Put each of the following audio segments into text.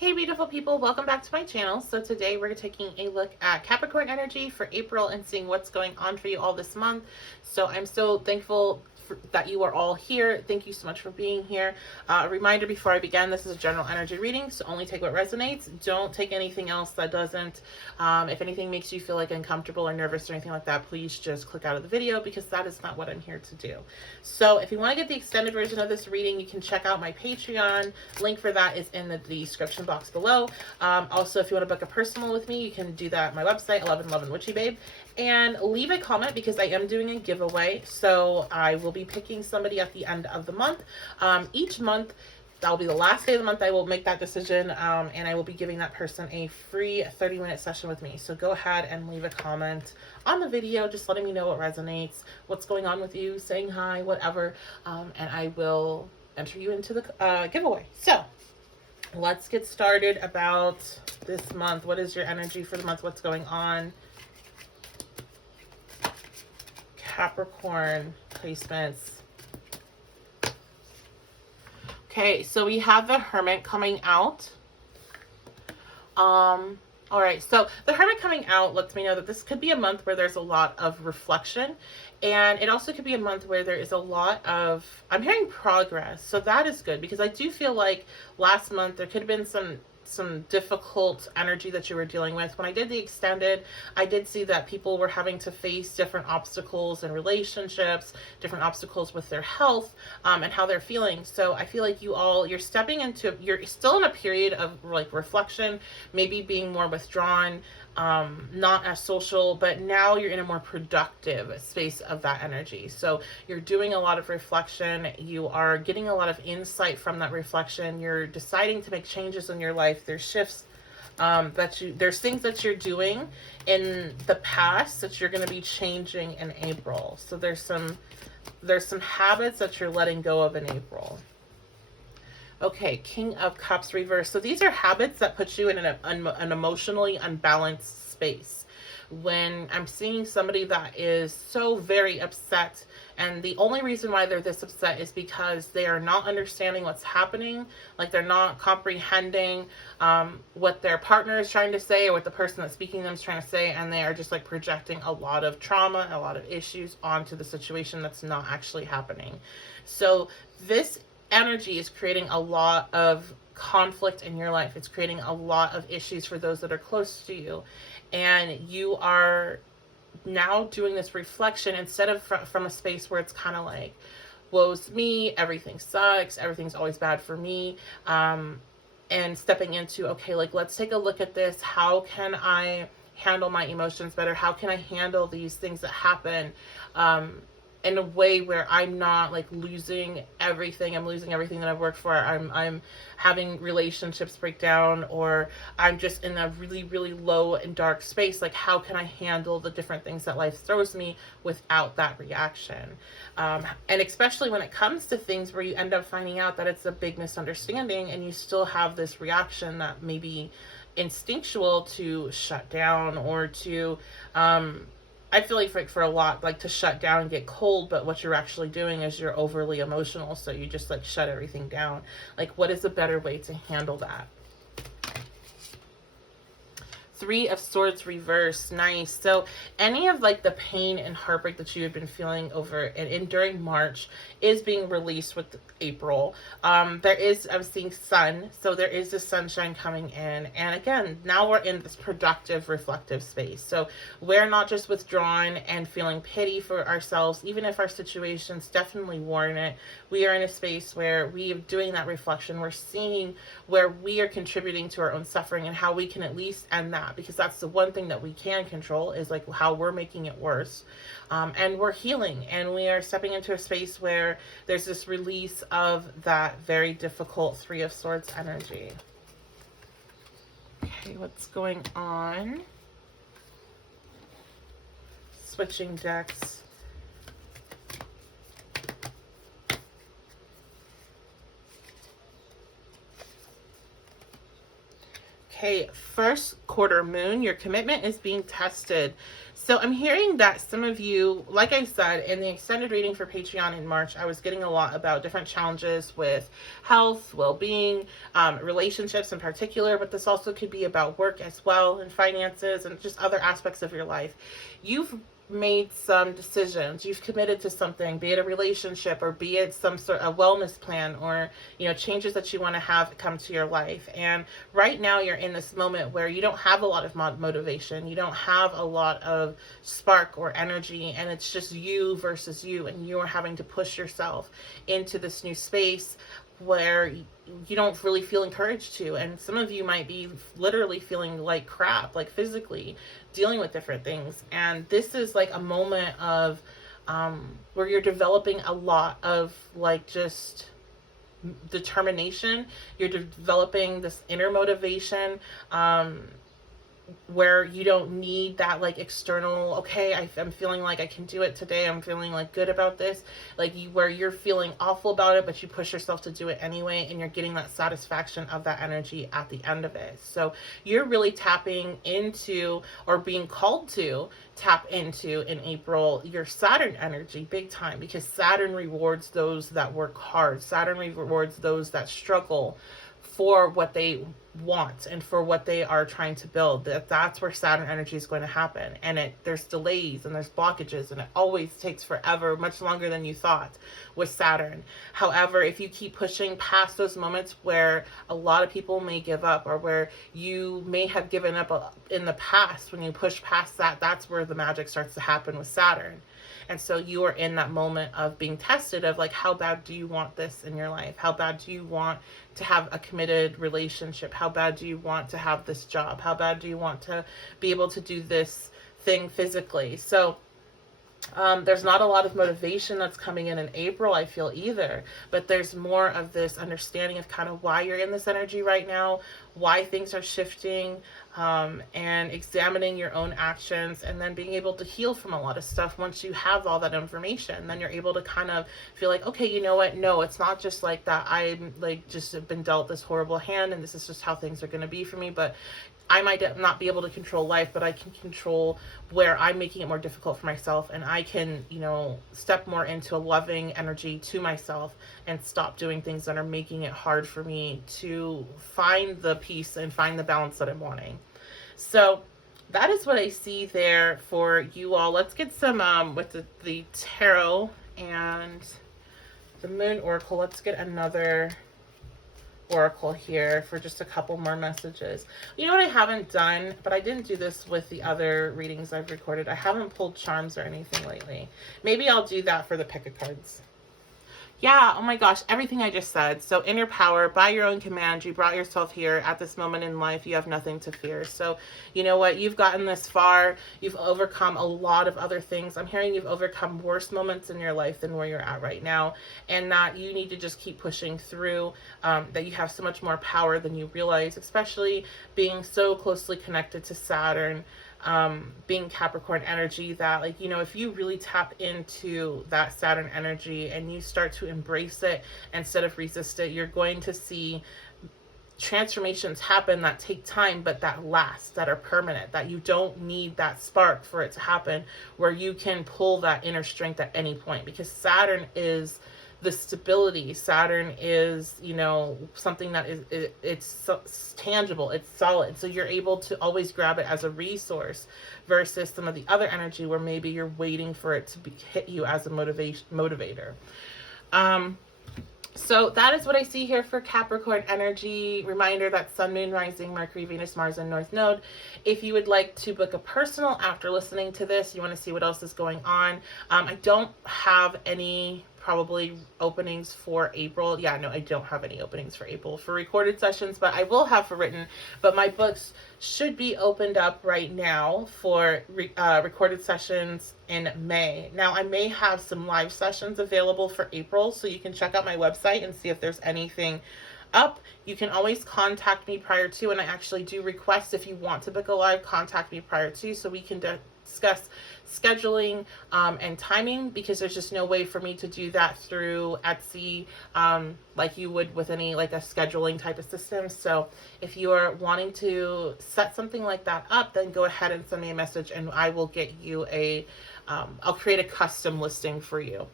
Hey beautiful people, welcome back to my channel. So today we're taking a look at Capricorn energy for April and seeing what's going on for you all this month. So I'm so thankful that you are all here. Thank you so much for being here. A reminder before I begin, this is a general energy reading, so only take what resonates. Don't take anything else that doesn't. If anything makes you feel like uncomfortable or nervous or anything like that, please just click out of the video because that is not what I'm here to do. So if you want to get the extended version of this reading, you can check out my Patreon. Link for that is in the description box below. Also, if you want to book a personal with me, you can do that at my website, 1111 Witchy Babe. And leave a comment because I am doing a giveaway. So I will be picking somebody at the end of the month. Each month, that'll be the last day of the month, I will make that decision. And I will be giving that person a free 30-minute session with me. So go ahead and leave a comment on the video, just letting me know what resonates, what's going on with you, saying hi, whatever. And I will enter you into the giveaway. So let's get started about this month. What is your energy for the month? What's going on? Capricorn placements. Okay, so we have the Hermit coming out. All right, so the Hermit coming out lets me know that this could be a month where there's a lot of reflection, and it also could be a month where there is a lot of, I'm hearing progress, so that is good, because I do feel like last month there could have been some difficult energy that you were dealing with. When I did the extended, I did see that people were having to face different obstacles in relationships, different obstacles with their health, and how they're feeling. So I feel like you're stepping into, you're still in a period of like reflection, maybe being more withdrawn, not as social, but now you're in a more productive space of that energy. So you're doing a lot of reflection. You are getting a lot of insight from that reflection. You're deciding to make changes in your life. There's shifts there's things that you're doing in the past that you're going to be changing in April. So there's some habits that you're letting go of in April. Okay, King of Cups reverse. So these are habits that put you in an emotionally unbalanced space. When I'm seeing somebody that is so very upset, and the only reason why they're this upset is because they are not understanding what's happening, like they're not comprehending what their partner is trying to say or what the person that's speaking to them is trying to say, and they are just like projecting a lot of trauma, a lot of issues onto the situation that's not actually happening. So this energy is creating a lot of conflict in your life. It's creating a lot of issues for those that are close to you. And you are now doing this reflection instead of from a space where it's kind of like, woe's me, everything sucks, everything's always bad for me. And stepping into, okay, like, let's take a look at this. How can I handle my emotions better? How can I handle these things that happen? In a way where I'm not like losing everything. I'm losing everything that I've worked for. I'm having relationships break down, or I'm just in a really, really low and dark space. Like, how can I handle the different things that life throws me without that reaction? And especially when it comes to things where you end up finding out that it's a big misunderstanding and you still have this reaction that may be instinctual to shut down or to, I feel like for a lot, like to shut down and get cold, but what you're actually doing is you're overly emotional, so you just like shut everything down. Like, what is a better way to handle that? Three of Swords reverse. Nice. So any of like the pain and heartbreak that you had been feeling over and during March is being released with April. I'm seeing sun, so there is the sunshine coming in, and again, now we're in this productive, reflective space. So we're not just withdrawn and feeling pity for ourselves, even if our situations definitely warrant it. We are in a space where we are doing that reflection. We're seeing where we are contributing to our own suffering and how we can at least end that, because that's the one thing that we can control, is like how we're making it worse. And we're healing, and we are stepping into a space where there's this release of that very difficult Three of Swords energy. Okay, what's going on? Switching decks. Okay, first quarter moon, your commitment is being tested. So I'm hearing that some of you, like I said, in the extended reading for Patreon in March, I was getting a lot about different challenges with health, well-being, relationships in particular, but this also could be about work as well, and finances, and just other aspects of your life. You've made some decisions, you've committed to something, be it a relationship or be it some sort of wellness plan, or changes that you want to have come to your life. And right now you're in this moment where you don't have a lot of motivation, you don't have a lot of spark or energy, and it's just you versus you, and you are having to push yourself into this new space where you don't really feel encouraged to. And some of you might be literally feeling like crap, like physically dealing with different things. And this is like a moment of where you're developing a lot of like just determination. You're developing this inner motivation, where you don't need that like external, okay, I'm feeling like I can do it today, I'm feeling like good about this, like where you're feeling awful about it, but you push yourself to do it anyway, and you're getting that satisfaction of that energy at the end of it. So you're really tapping into, or being called to tap into in April, your Saturn energy big time, because Saturn rewards those that work hard. Saturn rewards those that struggle for what they want and for what they are trying to build. That's where Saturn energy is going to happen. And there's delays and there's blockages, and it always takes forever, much longer than you thought with Saturn. However, if you keep pushing past those moments where a lot of people may give up, or where you may have given up in the past, when you push past that, that's where the magic starts to happen with Saturn. And so you are in that moment of being tested of like, how bad do you want this in your life? How bad do you want to have a committed relationship? How bad do you want to have this job? How bad do you want to be able to do this thing physically? So there's not a lot of motivation that's coming in April, I feel, either. But there's more of this understanding of kind of why you're in this energy right now, why things are shifting, and examining your own actions, and then being able to heal from a lot of stuff once you have all that information. Then you're able to kind of feel like, okay, you know what? No, it's not just like that. I'm like just been dealt this horrible hand, and this is just how things are going to be for me. But I might not be able to control life, but I can control where I'm making it more difficult for myself, and I can, step more into a loving energy to myself and stop doing things that are making it hard for me to find the peace and find the balance that I'm wanting. So that is what I see there for you all. Let's get some, with the tarot and the moon oracle, let's get another oracle here for just a couple more messages. You know what I haven't done, but I didn't do this with the other readings I've recorded. I haven't pulled charms or anything lately. Maybe I'll do that for the pick of cards. Yeah, oh my gosh, everything I just said. So in your power, by your own command, you brought yourself here at this moment in life. You have nothing to fear. So you know what? You've gotten this far. You've overcome a lot of other things. I'm hearing you've overcome worse moments in your life than where you're at right now. And that you need to just keep pushing through, that you have so much more power than you realize, especially being so closely connected to Saturn. Being Capricorn energy, that like, if you really tap into that Saturn energy and you start to embrace it instead of resist it, you're going to see transformations happen that take time, but that last, that are permanent, that you don't need that spark for it to happen, where you can pull that inner strength at any point, because Saturn is the stability. Saturn is, something that it's tangible, it's solid. So you're able to always grab it as a resource versus some of the other energy where maybe you're waiting for it to hit you as a motivator. So that is what I see here for Capricorn energy. Reminder that Sun, Moon, Rising, Mercury, Venus, Mars, and North Node. If you would like to book a personal after listening to this, you want to see what else is going on. I don't have any probably openings for April. Yeah, no, I don't have any openings for April for recorded sessions, but I will have for written. But my books should be opened up right now for recorded sessions in May. Now, I may have some live sessions available for April, so you can check out my website and see if there's anything up. You can always contact me prior to, and I actually do request if you want to book a live, contact me prior to so we can discuss scheduling and timing, because there's just no way for me to do that through Etsy like you would with any like a scheduling type of system. So if you're wanting to set something like that up, then go ahead and send me a message and I will get you I'll create a custom listing for you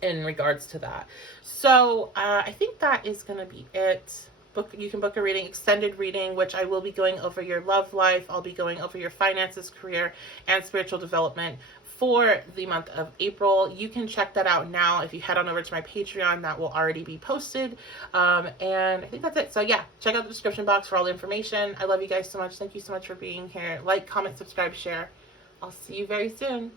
in regards to that. So I think that is going to be it. You can book a reading, extended reading, which I will be going over your love life. I'll be going over your finances, career, and spiritual development for the month of April. You can check that out now. If you head on over to my Patreon, that will already be posted. And I think that's it. So yeah, check out the description box for all the information. I love you guys so much. Thank you so much for being here. Like, comment, subscribe, share. I'll see you very soon.